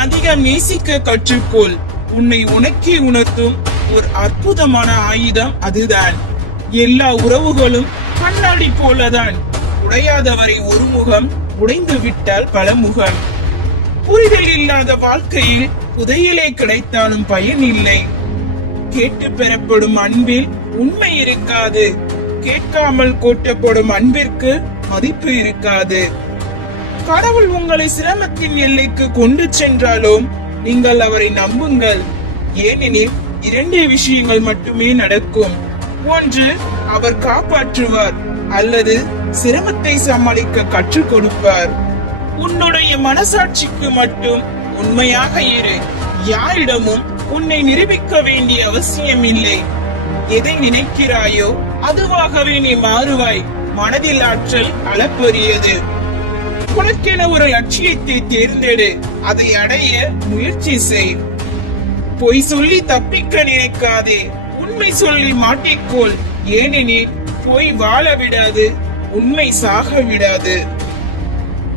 அதிகம் நேசிக்க கற்றுக்கொள். உன்னை உனக்கே உணர்த்தும் ஒரு அற்புதமான ஆயுதம் அதுதான். எல்லா உறவுகளும் கண்ணாடி போலதான். உடையாதவரை ஒரு முகம் உடைந்து விட்டால் பல முகம். புரிதல் இல்லாத வாழ்க்கையில் புதையலே கிடைத்தாலும் பயன் இல்லை. கேட்டு பெறப்படும் அன்பில் உண்மை இருக்காது. கேட்காமல் கோட்டப்படும் அன்பிற்கு மதிப்பு இருக்காது. கடவுள் உங்களை சிரமத்தின் எல்லைக்கு கொண்டு சென்றாலும் நீங்கள் அவரை நம்புங்கள். ஏனெனில் இரண்டே விஷயங்கள் மட்டுமே நடக்கும். ஒன்று அவர் காப்பாற்றுவார் அல்லது சிரமத்தை சமாளிக்க கற்றுக் கொடுப்பார். உன்னுடைய மனசாட்சிக்கு மட்டும் உண்மையாக இரு. யாரிடமும் உன்னை நிரூபிக்க வேண்டிய அவசியம் இல்லை. எதை நினைக்கிறாயோ அதுவாகவே நீ மாறுவாய். மனதில் ஆற்றல் அளப்பரியது. உனக்கென ஒரு லட்சியத்தை தேர்ந்தெடு. அதை அடைய முயற்சி செய். பொய் சொல்லி தப்பிக்க நினைக்காதே. உண்மை சொல்லி மாட்டிக்கொள். ஏனெனில் பொய் வாழ விடாது உண்மை சாக விடாது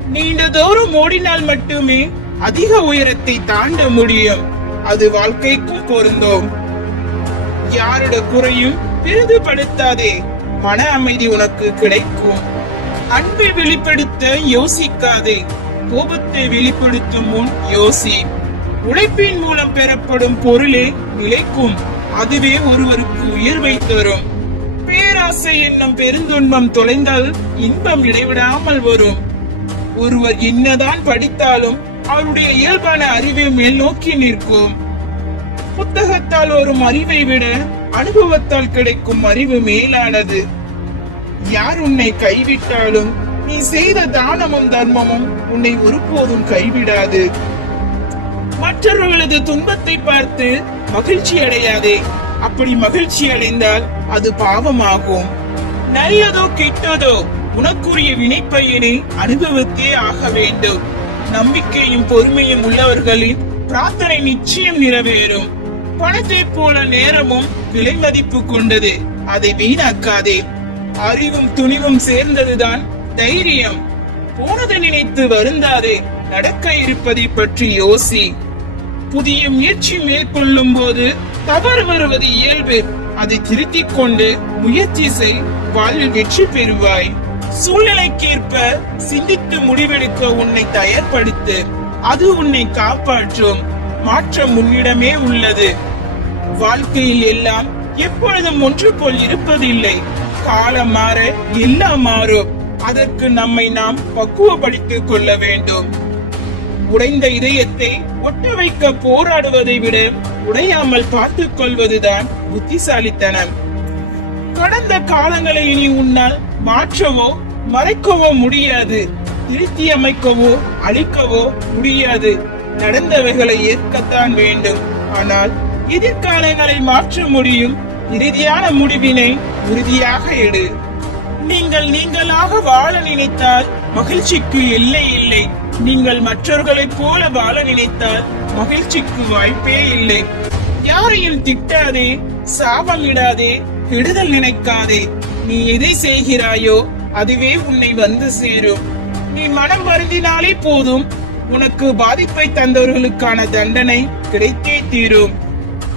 நீண்ட தூரம் ஓடினால் மட்டுமே அதிக உயரத்தை தாண்ட முடியும். அது வாழ்க்கைக்கும் பொருந்தும். யாரோட குறையும் பெரிதுபடுத்தாதே. மன அமைதி உனக்கு கிடைக்கும். அன்பை வெளிப்படுத்த யோசிக்காதே. கோபத்தை வெளிப்படுத்தும் முன் யோசி. உழைப்பின் மூலம் பெறப்படும் பொருளே நிலைக்கும். அதுவே ஒருவருக்கு உயர்வை தரும். பேராசை என்னும் பெருந்துன்பம் தொலைந்தால் இன்பம் இடைவிடாமல் வரும். ஒருவர் என்னதான் படித்தாலும் அவருடைய இயல்பான அறிவை மேல் நோக்கி நிற்கும். புத்தகத்தால் வரும் அறிவை விட அனுபவத்தால் கிடைக்கும் அறிவு மேலானது. யார் உன்னை கைவிட்டாலும் நீ செய்த தானமும் தர்மமும் உன்னை ஒருபோதும் கைவிடாது. மற்றவர்களது துன்பத்தை பார்த்து மகிழ்ச்சி அடையாதே. அப்படி மகிழ்ச்சி அடைந்தால் அது பாவமாகும். நல்லதோ கெட்டதோ உனக்குரிய வினைப்பயனை அனுபவித்தே ஆக வேண்டும். நம்பிக்கையும் பொறுமையும் உள்ளவர்களின் பிரார்த்தனை நிச்சயம் நிறைவேறும். பணத்தை போல நேரமும் விலை மதிப்பு கொண்டது. அதை வீணாக்காதே. அறிவும் துணிவும் சேர்ந்ததுதான் தைரியம். போனதை நினைத்து வருந்தாதே நடக்க இருப்பதை பற்றி யோசி. புதிய முயற்சி மேற்கொள்ளும் போது தவறு வருவது இயல்பு. அதை திருத்திக் கொண்டு முயற்சி செய் வாழ்வில் வெற்றி பெறுவாய். சூழ்நிலைக்கேற்ப சிந்தித்து முடிவெடுக்க உன்னை தயார்படுத்து. அது உன்னை காப்பாற்றும். மாற்றம் உன்னிடமே உள்ளது. வாழ்க்கையில் எல்லாம் எப்பொழுதும் ஒன்று போல் இருப்பதில்லை. காலம் மாற எல்லாம் மாறும். அதற்கு நம்மை நாம் பக்குவப்படுத்திக் கொள்ள வேண்டும். உடைந்த இதயத்தை ஒட்ட வைக்க போராடுவதை விட உடையாமல் பார்த்துக் கொள்வதுதான் புத்திசாலித்தனம். கடந்த காலங்களை இனி உன்னால் மாற்றவோ மறைக்கவோ முடியாது. திருத்தி அமைக்கவோ அழிக்கவோ முடியாது. நடந்தவைகளை ஏற்கத்தான் வேண்டும். ஆனால் எதிர்காலங்களை மாற்ற முடியும். இறுதியான முடிவினை உறுதியாக எடு. நீங்கள் நீங்களாக வாழ நினைத்தால் மகிழ்ச்சிக்கு இல்லை இல்லை. நீங்கள் மற்றவர்களைப் போல வாழ நினைத்தால் மகிழ்ச்சிக்கு வாய்ப்பே இல்லை. யாரையும் திட்டாதே சாபமிடாதே கெடுதல் நினைக்காதே. நீ எதை செய்கிறாயோ அதுவே உன்னை வந்து சேரும். நீ மனம் வருந்தினாலே போதும். உனக்கு பாதிப்பை தந்தவர்களுக்கான தண்டனை கிடைத்தே தீரும்.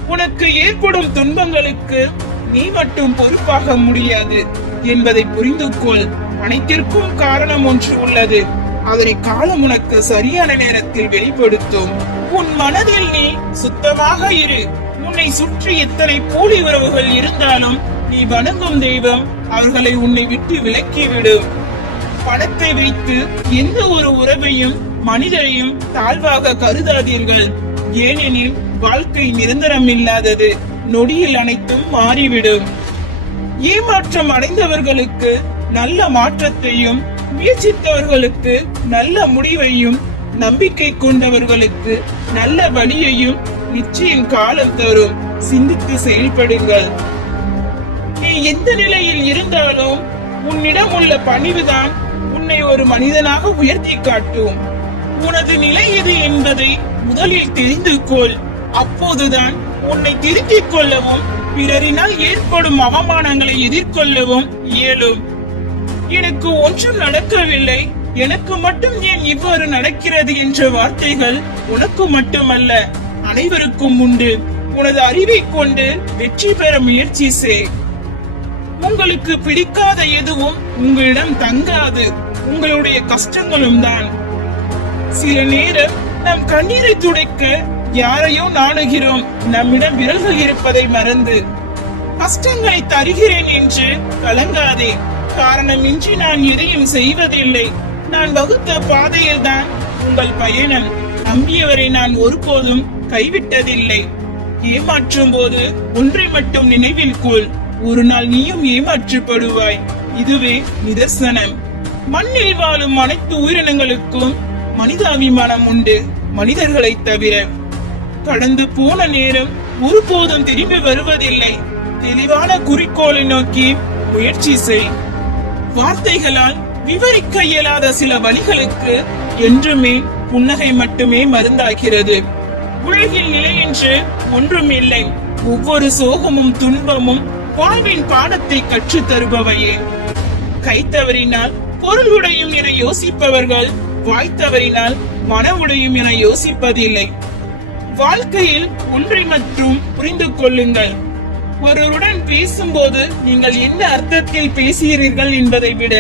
உனக்கு ஏற்படும் துன்பங்களுக்கு நீ மட்டும் பொறுப்பாக முடியாது என்பதை புரிந்து கொள் அனைத்திற்கும் காரணம் ஒன்று உள்ளது. அதனை காலம் உனக்கு சரியான நேரத்தில் வெளிப்படுத்தும். உன் மனதில் நீ சுத்தமாக இரு. உன்னை சுற்றி எத்தனை போலி உறவுகள் இருந்தாலும் நீ வணங்கும் தெய்வம் அவர்களை உன்னை விட்டு விலக்கிவிடும். பணத்தை வைத்து எந்த ஒரு உறவையும் மனிதரையும் தாழ்வாக கருதாதீர்கள். ஏனெனில் வாழ்க்கை நிரந்தரம் இல்லாதது. நொடியில் அனைத்தும் மாறிவிடும். ஏமாற்றம் அடைந்தவர்களுக்கு நல்ல மாற்றத்தையும் முயற்சித்தவர்களுக்கு நல்ல முடிவையும் நம்பிக்கை கொண்டவர்களுக்கு நல்ல வழியையும் நிச்சயம் காலம் தரும். சிந்தித்து செயல்படுங்கள். நீ எந்த நிலையில் இருந்தாலும் உன்னிடம் உள்ள பணிவுதான் உன்னை ஒரு மனிதனாக உயர்த்தி காட்டும். உனது நிலை எது என்பதை முதலில் தெரிந்து கொள். அப்போதுதான் உன்னை திருத்திக் கொள்ளவும் பிறரினால் ஏற்படும் அவமானங்களை எதிர்கொள்ளவும் இயலும். எனக்கு ஒன்றும் நடக்கவில்லை. எனக்கு மட்டும் ஏன் இவ்வாறு நடக்கிறது என்ற வார்த்தைகள் உனக்கு மட்டுமல்ல அனைவருக்கும் உண்டு. உனது அறிவை கொண்டு வெற்றி பெற முயற்சி செய். உங்களுக்கு பிடிக்காத எதுவும் உங்களிடம் தங்காது. உங்களுடைய கஷ்டங்களும் தான் சில நேரம் நம் கண்ணீரை துடைக்க யாரையோ நாணுகிறோம். நம்மிடம் விரல்கள் இருப்பதை மறந்து கஷ்டங்களை தருகிறேன் என்று கலங்காதே. காரணமின்றி நான் எதையும் செய்வதில்லை. நான் வகுத்த பாதையில் தான் உங்கள் பயணம். நம்பியவரை நான் ஒருபோதும் கைவிட்டதில்லை. ஏமாற்றும் போது ஒன்றை மட்டும் நினைவில் கொள். ஒரு நாள் நீயும் ஏமாற்றப்படுவாய். இதுவே நிதர்சனம். மண்ணில் வாழும் அனைத்து உயிரினங்களுக்கும் மனிதாபிமானம் உண்டு. மனிதர்களை தவிர கடந்து போன நேரம் ஒருபோதும் திரும்பி வருவதில்லை. தெளிவான குறிக்கோளை நோக்கி முயற்சி செய். வார்த்தைகளால் விவரிக்க இயலாத சில வழிகளுக்கு என்றுமே புன்னகை மட்டுமே மருந்தாகிறது. உலகில் நிலை என்று ஒன்றும் இல்லை ஒவ்வொரு சோகமும் துன்பமும் வாழ்வின் பாடத்தை கற்றுத் தருபவையே. கைத்தவறினால் பொருள் உடையும் என யோசிப்பவர்கள் வாய்த்தவரினால் மன உடையும் என யோசிப்பதில்லை. வாழ்க்கையில் ஒன்றை மட்டும் புரிந்து கொள்ளுங்கள். ஒருவருடன் பேசும்போது நீங்கள் என்ன அர்த்தத்தில் பேசுகிறீர்கள் என்பதை விட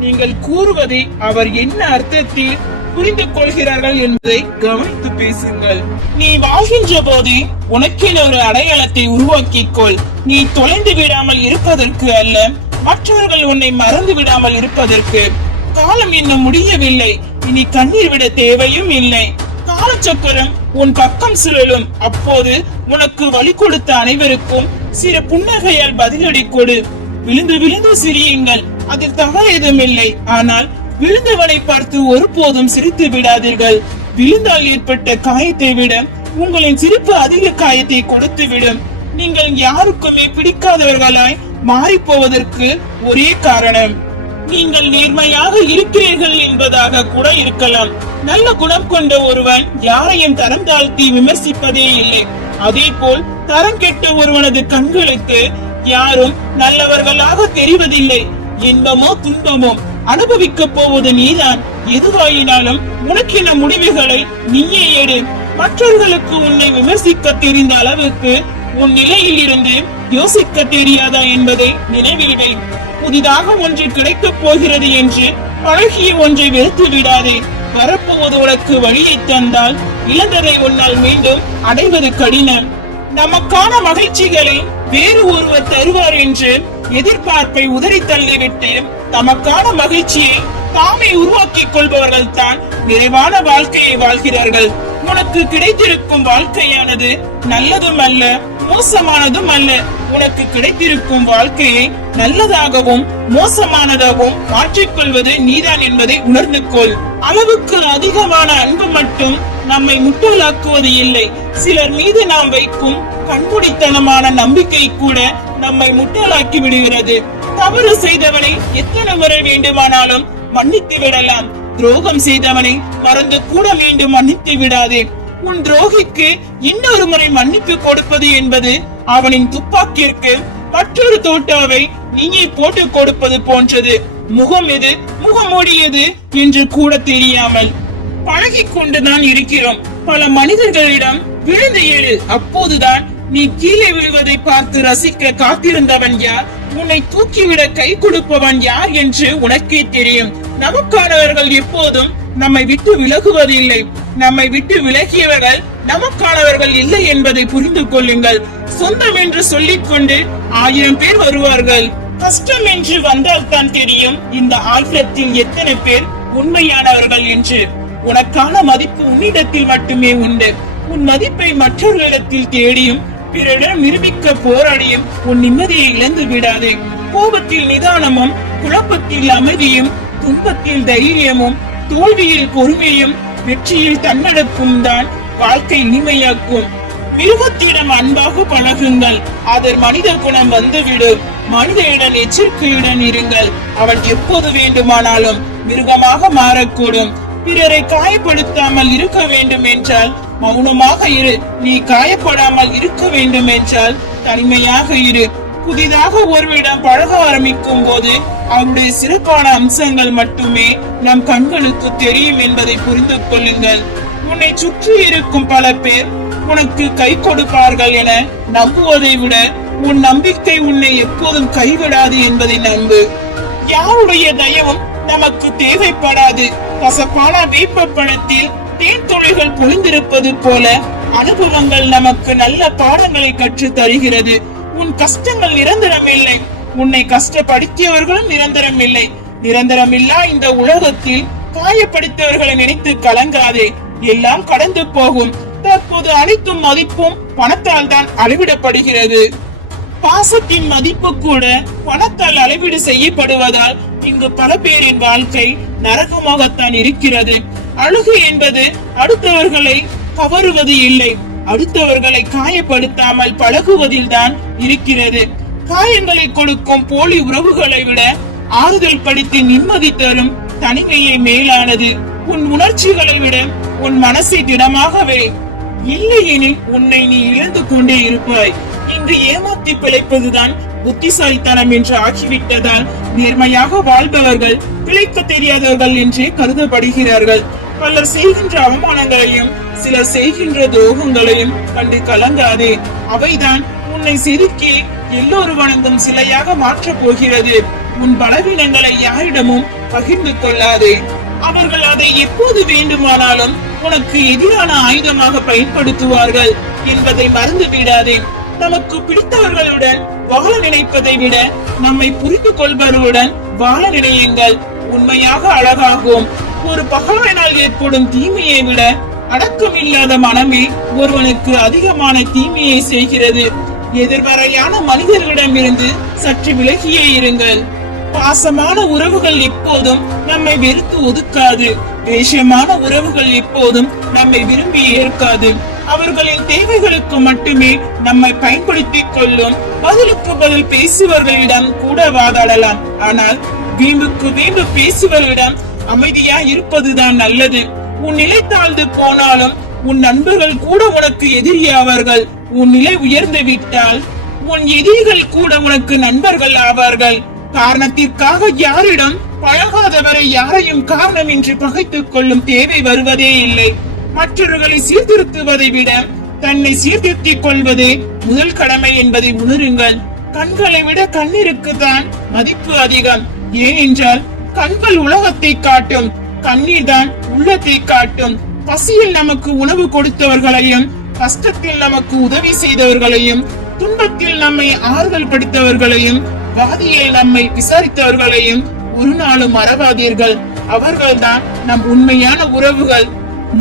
நீங்கள் கூறுவதை அவர் என்ன அர்த்தத்தில் புரிந்து கொள்கிறார்கள் என்பதை கவனித்து பேசுங்கள். நீ வாழ்கின்ற போதே உனக்கென ஒரு அடையாளத்தை உருவாக்கிக் கொள். நீ தொலைந்து விடாமல் இருப்பதற்கு அல்ல மற்றவர்கள் உன்னை மறந்து விடாமல் இருப்பதற்கு. காலம் இன்னும் முடியவில்லை. இனி கண்ணீர் விட தேவையும் இல்லை. காலச்சக்கரம் உன் பக்கம் சுழலும். அப்போது உனக்கு வழி கொடுத்த அனைவருக்கும் சிறு புன்னகையால் பதிலடி கொடு. விழுந்து விழுந்து சிரியுங்கள். அதில் தவறு ஏதுமில்லை ஆனால் விழுந்தவனை பார்த்து ஒருபோதும் சிரித்து விடாதீர்கள். விழுந்தால் ஏற்பட்ட காயத்தை விட உங்களின் சிரிப்பு அதிக காயத்தை கொடுத்து விடும் நீங்கள் யாருக்குமே பிடிக்காதவர்களாய் மாறி போவதற்கு ஒரே காரணம். நீங்கள் நேர்மையாக இருக்கிறீர்கள் என்பதாக கூட இருக்கலாம். நல்ல குணம் கொண்ட ஒருவன் யாரையும் தரம் தாழ்த்தி விமர்சிப்பதே இல்லை. அதே போல் தரம் கெட்ட ஒருவனது கண்களுக்கு யாரும் நல்லவர்களாக தெரிவதில்லை. இன்பமோ துன்பமோ அனுபவிக்க போவது நீதான். எதுவாயினாலும் உனக்கென முடிவுகளை நீயே எடு. மற்றவர்களுக்கு உன்னை விமர்சிக்க தெரிந்த அளவுக்கு உன் நிலையில் இருந்து யோசிக்க தெரியாதா என்பதை நினைவில் வை. புதிதாக ஒன்று கிடைக்கப் போகிறது என்று பழகிய ஒன்றை வெறுத்து விடாதே. வரப்போவது உனக்கு வழியை தந்தால் இழந்ததை உன்னால் மீண்டும் அடைவது கடினம். நமக்கான மகிழ்ச்சிகளை வேறு ஒருவர் தருவார் என்று எதிர்பார்ப்பை உதறி தள்ளிவிட்டு தமக்கான மகிழ்ச்சியை தாமே உருவாக்கிக் கொள்பவர்கள் தான் நிறைவான வாழ்க்கையை வாழ்கிறார்கள். உனக்கு கிடைத்திருக்கும் வாழ்க்கையானது நல்லதும் அல்ல மோசமானதும் அல்ல. உனக்கு கிடைத்திருக்கும் வாழ்க்கையை நல்லதாகவும் மோசமானதாகவும் மாற்றிக்கொள்வது நீதான் என்பதை உணர்ந்து கொள் அளவுக்கு அதிகமான அன்பு மட்டும் நம்மை முட்டாளாக்குவது இல்லை. சிலர் மீது நாம் வைக்கும் கண்குடித்தனமான நம்பிக்கை கூட நம்மை முட்டாளாக்கி விடுகிறது. தவறு செய்தவனை எத்தனை முறை வேண்டுமானாலும் மன்னித்து விடலாம். துரோகம் செய்தவனை மறந்து கூட மீண்டும் மன்னித்து விடாதே. உன் துரோகிக்கு இன்னொரு முறை மன்னிப்பு கொடுப்பது என்பது அவனின் துப்பாக்கிற்கு மற்றொரு தோட்டாவை நீயே போட்டு கொடுப்பது போன்றது. முகம் எது? முகம் எது என்று கூட தெரியாமல் பழகி கொண்டுதான் இருக்கிறோம். பல மனிதர்களிடம் விழுந்து எழு அப்போதுதான் நீ கீழே விழுவதை பார்த்து ரசிக்க காத்திருந்தவன் யார்? உன்னை தூக்கிவிட கை கொடுப்பவன் யார் என்று உனக்கே தெரியும். நமக்கானவர்கள் எப்போதும் நம்மை விட்டு விலகுவதில்லை. நம்மை விட்டு விலகியவர்கள் நமக்கானவர்கள் இல்லை என்பதை புரிந்து கொள்ளுங்கள். சொந்தம் என்று சொல்லிக் கொண்டு ஆயிரம் பேர் வருவார்கள். கஷ்டம் என்று வந்தால் தான் தெரியும் இந்த ஆயிரத்தில் எத்தனை பேர் உண்மையானவர்கள் என்று. உனக்கான மதிப்பு உன்னிடத்தில் மட்டுமே உண்டு. உன் மதிப்பை மற்றவர்களிடத்தில் தேடியும் பிறரிடம் நிரூபிக்க போராடியும் உன் நிம்மதியை இழந்து விடாதே. கோபத்தில் நிதானமும் குழப்பத்தில் அமைதியும் துன்பத்தில் தைரியமும் தோல்வியில் பொறுமையும் வெற்றியில் தன்னடக்கும் தான் வாழ்க்கை இனிமையாக்கும். மிருகத்திடம் அன்பாக பழகுங்கள். அதன் மனித குணம் வந்துவிடும். மனிதனிடம் எச்சரிக்கையுடன் இருங்கள். அவன் எப்போது வேண்டுமானாலும் மிருகமாக மாறக்கூடும். பிறரை காயப்படுத்தாமல் இருக்க வேண்டும் என்றால் மௌனமாக இரு. நீ காயப்படாமல் இருக்க வேண்டும் என்றால் தனிமையாக இரு. புதிதாக ஒருவரிடம் பழக ஆரம்பிக்கும் போது அவருடைய சிறப்பான அம்சங்கள் மட்டுமே நம் கண்களுக்கு தெரியும் என்பதை புரிந்து கொள்ளுங்கள். உன்னை சுற்றி இருக்கும் பல பேர் உனக்கு கை கொடுப்பார்கள் என நம்புவதை விட உன் நம்பிக்கை உன்னை எப்போதும் கைவிடாது என்பதை நம்பு. யாருடைய தயவும் நமக்கு தேவைப்படாது. கசப்பான வேப்ப பழத்தில் தேன் துளிகள் பொழிந்திருப்பது போல அனுபவங்கள் நமக்கு நல்ல பாடங்களை கற்றுத் தருகிறது. உன் கஷ்டங்கள் நிரந்தரம் இல்லை உன்னை கஷ்டப்படுத்தியவர்களும் நிரந்தரம் இல்லை நிரந்தரமில்லா இந்த உலகத்தில் காயப்படுத்தவர்களை நினைத்து கலங்காதே. எல்லாம் கடந்து போகும். தற்போது அனைத்தும் மதிப்பும் பணத்தால் தான் அளவிடப்படுகிறது. பாசத்தின் மதிப்பு கூட பணத்தால் அளவீடு செய்யப்படுவதால் இங்கு பல பேரின் வாழ்க்கை நரகமாகத்தான் இருக்கிறது. அழுகை என்பது அடுத்தவர்களை கவருவது இல்லை. அடுத்தவர்களை காயப்படுத்தாமல் பழகுவதில் தான் இருக்கிறது. காயங்களை கொடுக்கும் போலி உறவுகளை விட ஆறுதல் படுத்தி நிம்மதி தரும் தனிமையை மேலானது. உன் உணர்ச்சிகளை விட உன் மனசை திடமாகவே. இல்லையெனில் உன்னை நீ இழந்து கொண்டே இருப்பாய். இன்று ஏமாத்தி பிழைப்பதுதான் புத்திசாலித்தனம் என்று ஆக்கிவிட்டதால் நேர்மையாக வாழ்பவர்கள் பிழைக்க தெரியாதவர்கள் என்றே கருதப்படுகிறார்கள். பலர் செய்கின்ற அவமானங்களையும் சிலர் செய்கின்ற துரோகங்களையும் கண்டு கலங்காதே. அவைதான் உன்னை செதுக்கி எல்லோரு வணங்கும் சிலையாக மாற்றப் போகிறது. உன் பலவீனங்களை யாரிடமும் பகிர்ந்து கொள்ளாதே. அவர்கள் அதை எப்போது வேண்டுமானாலும் உனக்கு எதிரான ஆயுதமாக பயன்படுத்துவார்கள் என்பதை மறந்து விடாதே. நமக்கு பிடித்தவர்களுடன் வாழ நினைப்பதை விட நம்மை புரிந்து கொள்பவர்களுடன் வாழ நினையுங்கள். உண்மையாக அழகாகும் ஒரு பகவானால் ஏற்படும் தீமையை விட அடக்கம் இல்லாத மனமே ஒருவனுக்கு அதிகமான தீமையை செய்கிறது. எதிர்மறையான மனிதர்களிடமிருந்து சற்று விலகியே இருங்கள். பாசமான உறவுகள் எப்போதும் நம்மை வெறுத்து ஒதுக்காது. வேஷமான உறவுகள் எப்போதும் நம்மை விரும்பி ஏற்காது. அவர்களின் தேவைகளுக்கு மட்டுமே நம்மை பயன்படுத்திக் கொள்ளும். பதிலுக்கு பதில் பேசுபவர்களிடம் கூட வாதாடலாம். ஆனால் வீம்புக்கு வீம்பு பேசுபவர்களிடம் அமைதியா இருப்பதுதான் நல்லது. உன் நிலை தாழ்ந்து போனாலும் உன் நண்பர்கள் கூட உனக்கு எதிரியாவார்கள் உன் நிலை உயர்ந்து விட்டால் உன் எதிரிகள் கூட உனக்கு நண்பர்கள் ஆவார்கள். காரணத்திற்காக யாரிடம் பழகாதவரை யாரையும் காரணமின்றி பகைத்துக் கொள்ளும் தேவை வருவதே இல்லை. மற்றவர்களை சீர்திருத்துவதை விட தன்னை சீர்திருத்திக் கொள்வதே முதல் கடமை என்பதை உணருங்கள். கண்களை விட கண்ணிற்கு தான் மதிப்பு அதிகம். ஏனென்றால் கண்கள் உலகத்தை காட்டும் கண்ணீர் தான் உள்ளத்தை காட்டும். பசியில் நமக்கு உணவு கொடுத்தவர்களையும் கஷ்டத்தில் நமக்கு உதவி செய்தவர்களையும் துன்பத்தில் நம்மை ஆறுதல் படுத்தவர்களையும் வாதியில் நம்மை விசாரித்தவர்களையும் ஒரு நாளும் மறவாதீர்கள். அவர்கள்தான் நம் உண்மையான உறவுகள்.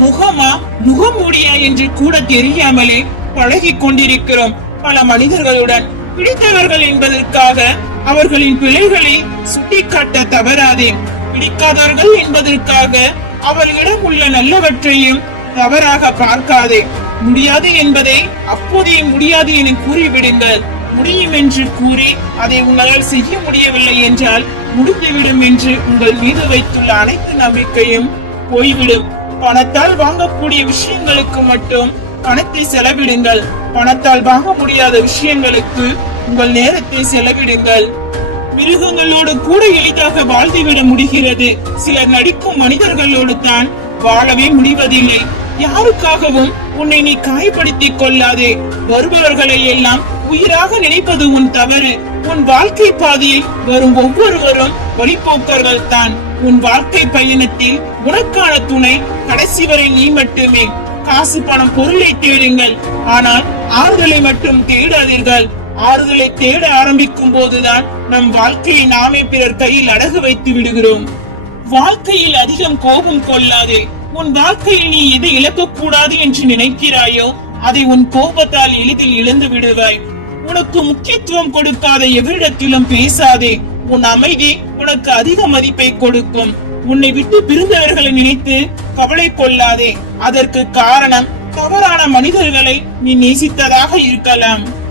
முகமா முகமூடியா என்று கூட தெரியாமலே பழகி கொண்டிருக்கிறோம். பல மனிதர்களுடன் பிடித்தவர்கள் என்பதற்காக அவர்களின் பிழைகளை சுட்டிக்காட்ட தவறாதே. பிடிக்காதார்கள் என்பதற்காக அவர்களிடம் உள்ள நல்லவற்றையும் தவறாக பார்க்காதே. முடியாது என்பதை அப்போதே முடியாது என கூறிவிடுங்கள். முடியும் என்று கூறி அதை உங்களால் செய்ய முடியவில்லை என்றால் முடிந்துவிடும் என்று உங்கள் மீது வைத்துள்ள அனைத்து நம்பிக்கையும் போய்விடும். பணத்தால் வாங்கக்கூடிய விஷயங்களுக்கு மட்டும் பணத்தை செலவிடுங்கள். பணத்தால் வாங்க முடியாத விஷயங்களுக்கு உங்கள் நேரத்தை செலவிடுங்கள். மிருகங்களோடு கூட எளிதாக வாழ்ந்துவிட முடிகிறது. சிலர் நடிக்கும் மனிதர்களோடு தான் வாழவே முடிவதில்லை. யாருக்காகவும் உன்னை நீ காயப்படுத்திக் கொள்ளாதே. வருபவர்களை எல்லாம் உயிராக நினைப்பது உன் தவறு. உன் வாழ்க்கை பாதையில் வரும் ஒவ்வொருவரும் வழிபோக்கர்கள் தான். உன் வாழ்க்கை பயணத்தில் உனக்கான துணை கடைசி வரை நீ மட்டுமே. காசு பணம் பொருளை தேடுங்கள். ஆனால் ஆறுதலை மட்டும் தேடாதீர்கள். ஆறுதலை தேட ஆரம்பிக்கும் போதுதான் நம் வாழ்க்கையை நாமே பிறர் கையில் அடகு வைத்து விடுகிறோம். வாழ்க்கையில் அதிகம் கோபம் கொள்ளாதே. உன் வாழ்க்கையில் நீ எதை இழக்கக்கூடாது என்று நினைக்கிறாயோ அதை உன் கோபத்தால் எளிதில் இழந்து விடுவாய். உனக்கு முக்கியத்துவம் கொடுக்காத எவரிடத்திலும் பேசாதே. உன் அமைதி உனக்கு அதிக மதிப்பை கொடுக்கும். உன்னை விட்டு பிரிந்தவர்களை நினைத்து கவலை கொள்ளாதே. அதற்கு காரணம் தவறான மனிதர்களை நீ நேசித்ததாக இருக்கலாம்.